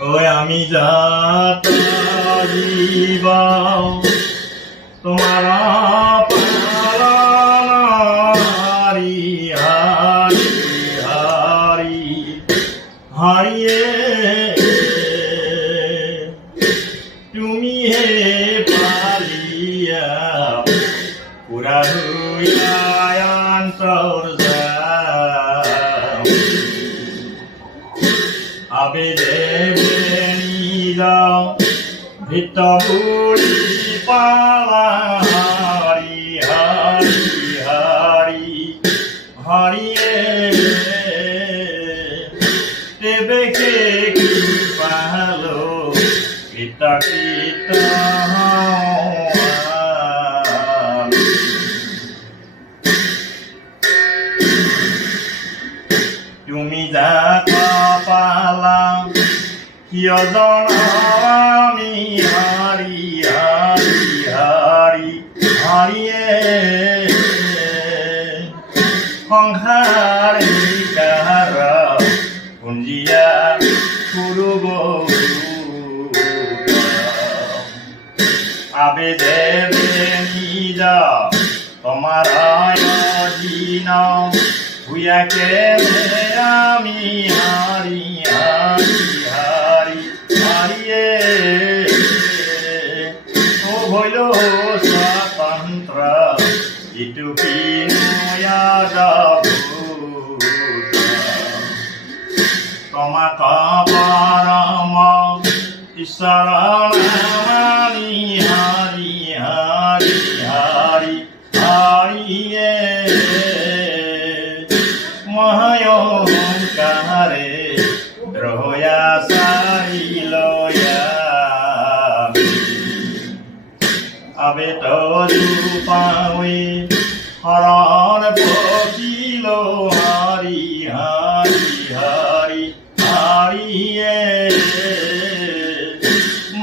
ওই আমি যাত জীব তোমার পালনারি হারি হারি হারিয়ে তুমি হে পালিয়া পুরা হইয়া অন্তর্যাম আবে যাও ভিত বুড়ি পালা হারি হারি হারি হারিয়ে তেবে কে কি পালো পিতা পিতা তুমি যা পালা কিয় জনামি হারি হারি হারি হারিয়ে সংসারে কার পুঞ্জিয়া কুরুব আবে দেবে নিজা তোমার দিন হুয়াকে আমি হারি হারি হারি হারিয়ে ও হইল স্বতন্ত্র ইটু কিনুয়া তোমা পরম ঈশ্বর নামি হারি হারি হারি হারিয়ে মহায়ঙ্কারে রহয়া সারিলয়া আবে তো রূপাওয়ে হরণ পকিল হারি হারি হারি হারিয়ে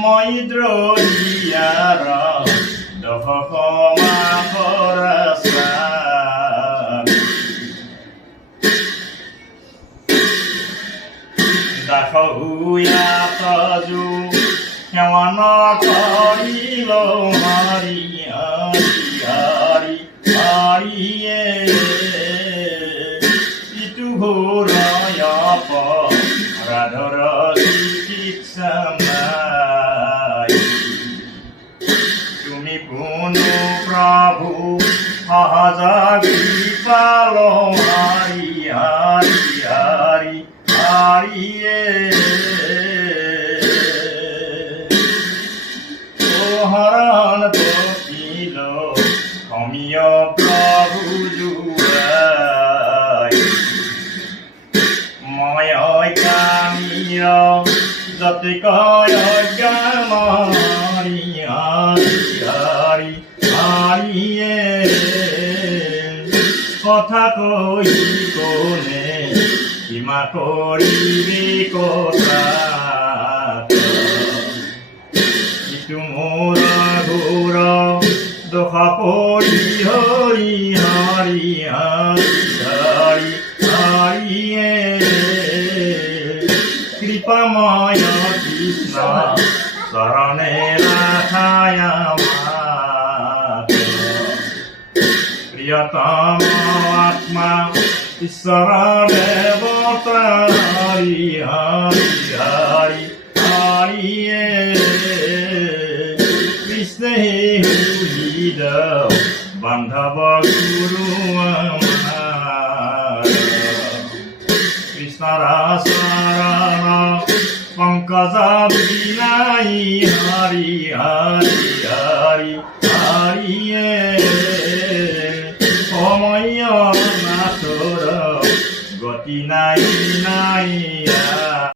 মৈদ্রিয়ার দহকমা পরসা হুয়া তজু কেমন করিল হারি হারি হারি হারিয়ে ইটু ঘোরয় রাধর চিকিৎসা তুমি পুনু প্রভু সহজ বিপাল হারি হারি হারি হারিয়ে হরণ তকিল কমিয় প্রভু জুয়াই ময় কামির যতে কয় জ্ঞান হারি হারি হারি হারিয়ে কথা কই কোনে সীমা করিবে কথা ইটু মোর ঘোর দোষ পৰি হৰি হাৰি হাৰি হাৰি হাৰিয়ে কৃপাময় কৃষ্ণ চৰণে ৰাখায় প্ৰিয়তম আত্মা ঈশ্বর দেবতা হারি হারি হারি হারিয়ে কৃষ্ণে হুইল বান্ধব গুরু আমার কৃষ্ণর শরণ পঙ্কজ বিনাই হারি হারি হারি হারিয়ে